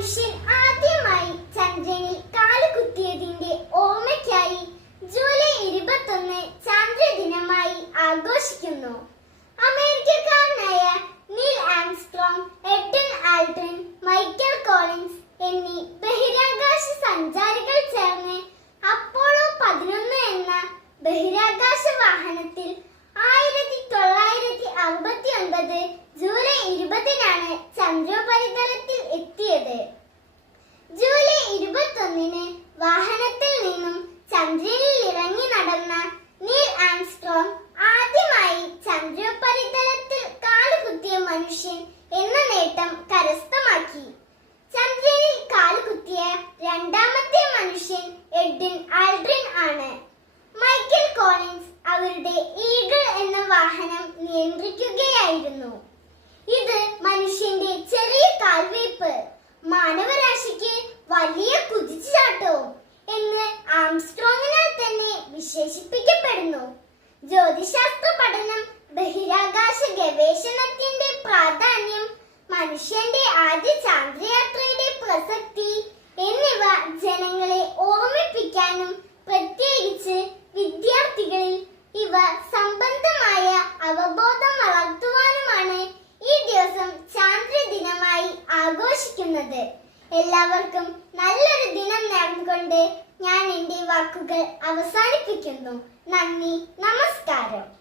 മനുഷ്യൻ ആദ്യമായി ചന്ദ്രനിൽ കാലുകുത്തിയതിന്റെ ഓർമ്മയ്ക്കായി ജൂലൈ ഇരുപത്തൊന്ന് ചന്ദ്ര ദിനമായി ആഘോഷിക്കുന്നു. അമേരിക്കക്കാരനായ Neil Armstrong Edwin Aldrin Michael Collins എന്നീ ബഹിരാകാശ സഞ്ചാരികൾ ചേർന്ന് അപ്പോളോ പതിനൊന്ന് എന്ന ബഹിരാകാശ വാഹനത്തിൽ ആയിരത്തി തൊള്ളായിരത്തി അറുപത്തി ഒൻപത് ജൂലൈ ഇരുപതിനാണ് ചന്ദ്രോപരിതലത്തിൽ എത്തിയത്. ചന്ദ്രനിൽ ഇറങ്ങി നടന്ന നീൽ ആംസ്ട്രോങ് ആദ്യമായി ചന്ദ്രോപരിതലത്തിൽ കാലുകുത്തിയ മനുഷ്യൻ എന്ന നേട്ടം കരസ്ഥമാക്കി. ചന്ദ്രനിൽ കാലുകുത്തിയ രണ്ടാമത്തെ മനുഷ്യൻ എഡ്വിൻ ആൽഡ്രിൻ ആണ്. മൈക്കൽ കോളിൻസ് അവരുടെ ഈഗിൾ എന്ന വാഹനം നിയന്ത്രിക്കുകയായിരുന്നു. ഇത് മനുഷ്യന്റെ ചെറിയ കാൽവയ്പ് മാനവരാശിക്ക് വലിയ വിശേഷിപ്പിക്കപ്പെടുന്നു ജ്യോതിശാസ്ത്ര പഠനം ബഹിരാകാശ ഗവേഷണത്തിന്റെ പ്രാധാന്യം മനുഷ്യന്റെ ആദ്യ ചാന്ദ്രയാത്രയുടെ പ്രസക്തി എന്നിവ ജനങ്ങളെ ഓർമ്മിപ്പിക്കാനും പ്രത്യേകിച്ച് വിദ്യാർത്ഥികളിൽ ഇവ സംബന്ധമായ അവബോധം വളർത്തുവാനുമാണ് ഈ ദിവസം ചാന്ദ്ര ദിനമായി ആഘോഷിക്കുന്നത്. എല്ലാവർക്കും നല്ലൊരു ദിനം നേർന്നുകൊണ്ട് വാക്കുകൾ അവസാനിപ്പിക്കുന്നു. നന്ദി നമസ്കാരം.